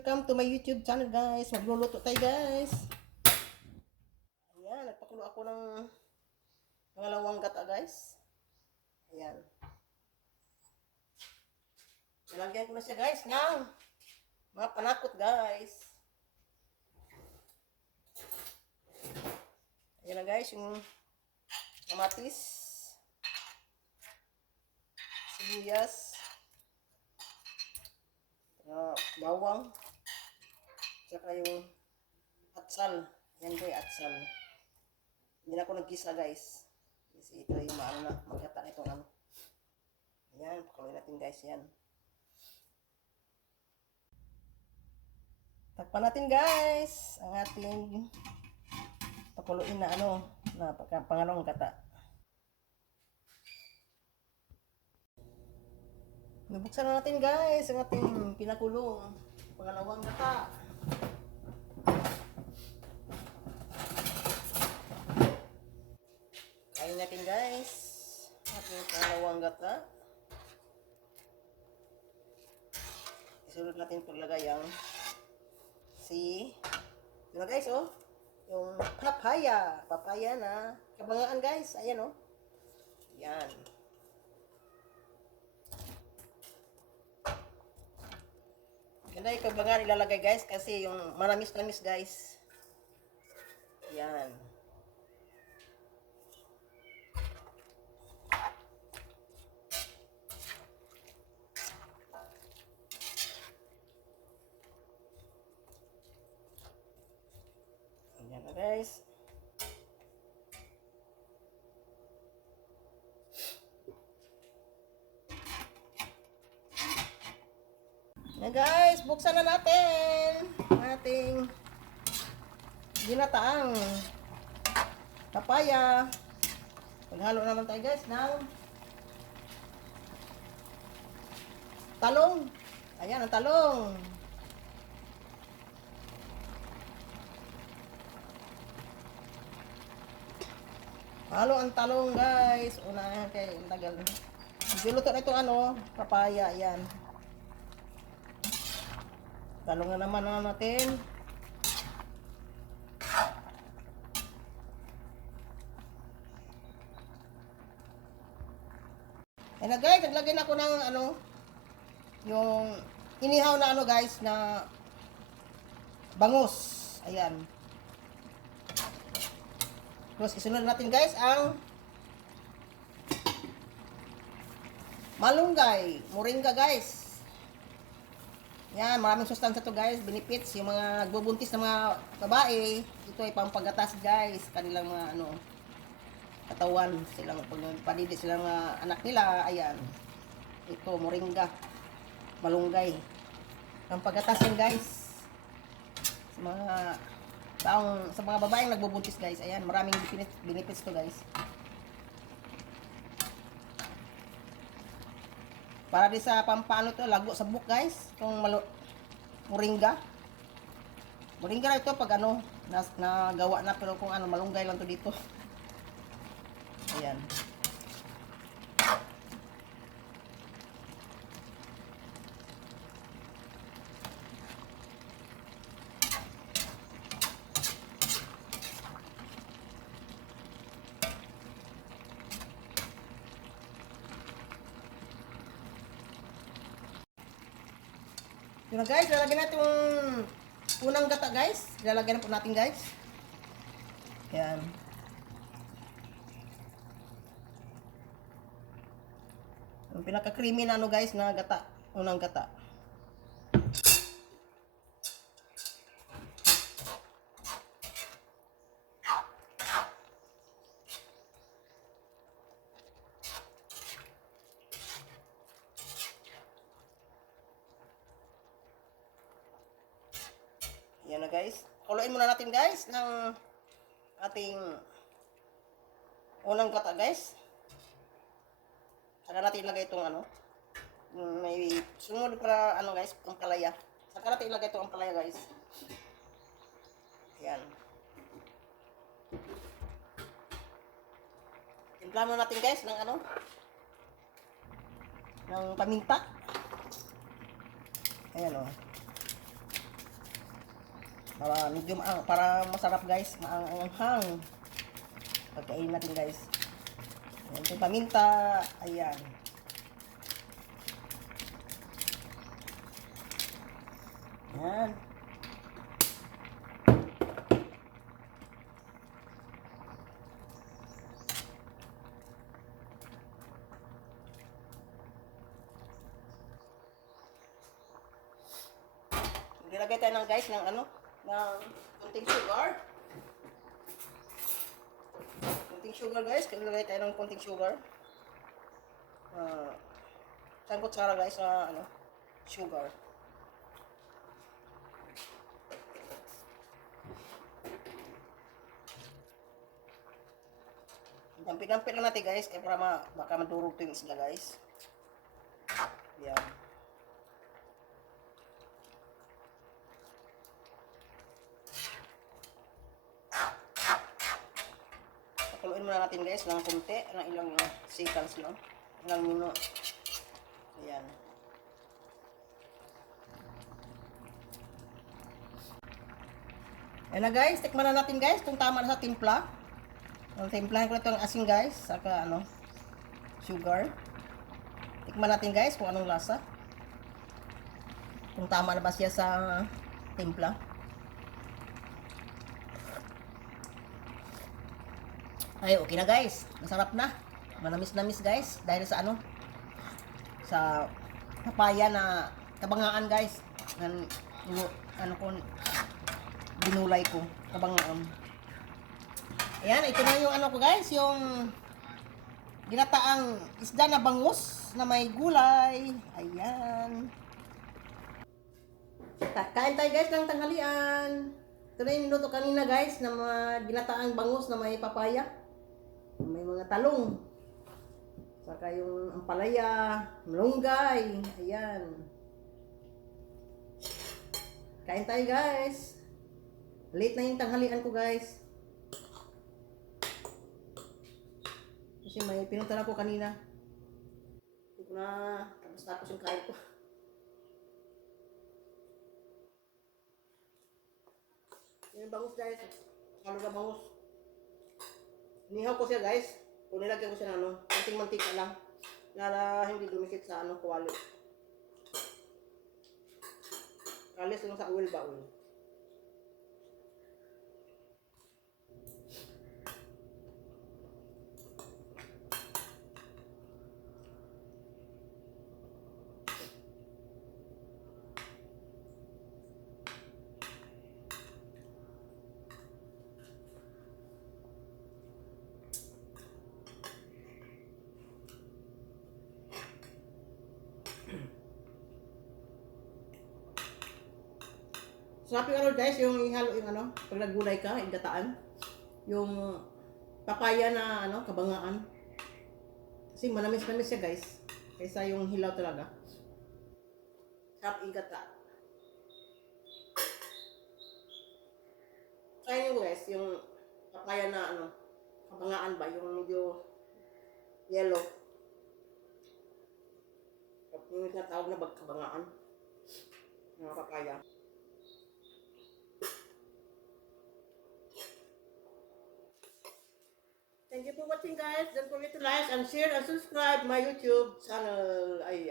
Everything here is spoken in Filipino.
welcome to my YouTube channel guys. Magluluto tayo guys. Ayan, nagpakulo ako ng pangalawang gata guys. Ayan. Nilagyan ko na siya guys ng mga panakot guys. Ayan na guys, yung kamatis, sibuyas, bawang, tsaka yung atsal. Yan ko yung atsal. Hindi na ako nagkisa guys. Kasi ito yung maano na, magkata na itong ano. Ayan, pakuloy natin guys yan. Takpan natin guys ang ating pakuloyin na ano, na pangalawang kata. Nabuksan na natin guys ang ating pinakulong pangalawang gata. Kain natin guys ating pangalawang gata. Isunod natin paglagay ang yun guys oh, yung papaya na kabangaan guys, ayan oh, yan. Ganda yung kabangaan ilalagay guys kasi yung manamis-namis guys, yan. Yan na guys. Yan guys, buksan na natin ating ginataang papaya. Maghalo naman tayo guys ng talong. Ayan ang talong. Halo ang talong guys. Una kay tagal. Diluto na itong ano, papaya, ayan. Talong na naman natin. Ayan na guys, naglagay na ako ng ano, yung inihaw na ano guys, na bangus. Ayan. Tapos isunod natin guys ang malunggay, moringa guys. Yan, maraming sustansya to guys, benefits. Yung mga nagbubuntis na mga babae, ito ay pampagatas guys, kanilang mga ano, katawan, silang pagpadidi silang anak nila, ayan. Ito, moringa, malunggay. Pampagatas yan guys. Sa mga sa mga babaeng nagbubuntis guys, ayan, maraming benefits to guys. Para di sa pampano to, lago sa buhok guys, itong moringa. Moringa na ito pag ano, nagawa na, pero kung ano, malunggay lang to dito. Ayan. Yun na guys, lalagyan natin yung unang gata guys. Lalagyan na po natin guys. Yan. Yung pinaka-creamy na ano guys na gata. Unang gata. Yan na guys. Kuluin muna natin guys ng ating unang gata guys. Saka natin ilagay itong ano. May sunod para ano guys, ang palaya. Saka natin ilagay itong palaya guys. Yan. Timplahan natin guys ng ano. Ng paminta. Ayan o. Para medyo maang, para masarap guys, maanghang. Pagkain natin guys. Ayan, yung paminta, ayan. Ayan. Nilagay tayo ng guys ng ano, ng konting sugar. Konting sugar guys, nilagay tayo ng konting sugar. Isang kutsara guys na ano, sugar. Dampit-dampit lang natin guys, kaya para baka madurog ito yung isda guys. Yan. Pakuluin muna natin guys ng konti, ng ilang seconds lang. Ilang minuto. Ayan. Ayan na guys, tikman na natin guys kung tama na sa timpla. Timplahan ko na itong asin guys, saka ano, sugar. Tikman natin guys kung anong lasa. Kung tama na ba siya sa timpla. Ay, okay na guys. Masarap na. Manamis-namis guys. Dahil sa ano, sa papaya na kabangaan guys. Ano ko, binulay ko. Kabangaan. Ayan, ito na yung ano ko guys, yung ginataang isda na bangus na may gulay. Ayan. Kain tayo guys ng tanghalian. Ito na yung niluto kanina guys, na mga ginataang bangus na may papaya. May mga talong. Saka yung ampalaya, malunggay. Ayan. Kain tayo guys. Late na yung tanghalian ko guys. Kasi may pinunta na ko kanina. Hindi ko na tapos yung kain ko. Yung bangus guys. Ano na bangus? Inihaw ko siya guys. Kung nilagyan ko siya ng ano, konting mantika lang. Para hindi dumikit sa ano, kuwali. Kalis lang sa oil ba oil. Sarap yung ano guys, yung ihalo yung ano, pag naggulay ka, yung gataan. Yung papaya na ano, kabangaan. Kasi manamis-namis siya guys. Kaysa yung hilaw talaga. Sarap yung gata. Kaya yung guys, yung papaya na ano, kabangaan ba, yung medyo yellow. Yung tinatawag na kabangaan. Mga papaya. Thank you for watching guys. Don't forget to like and share and subscribe my YouTube channel. Ay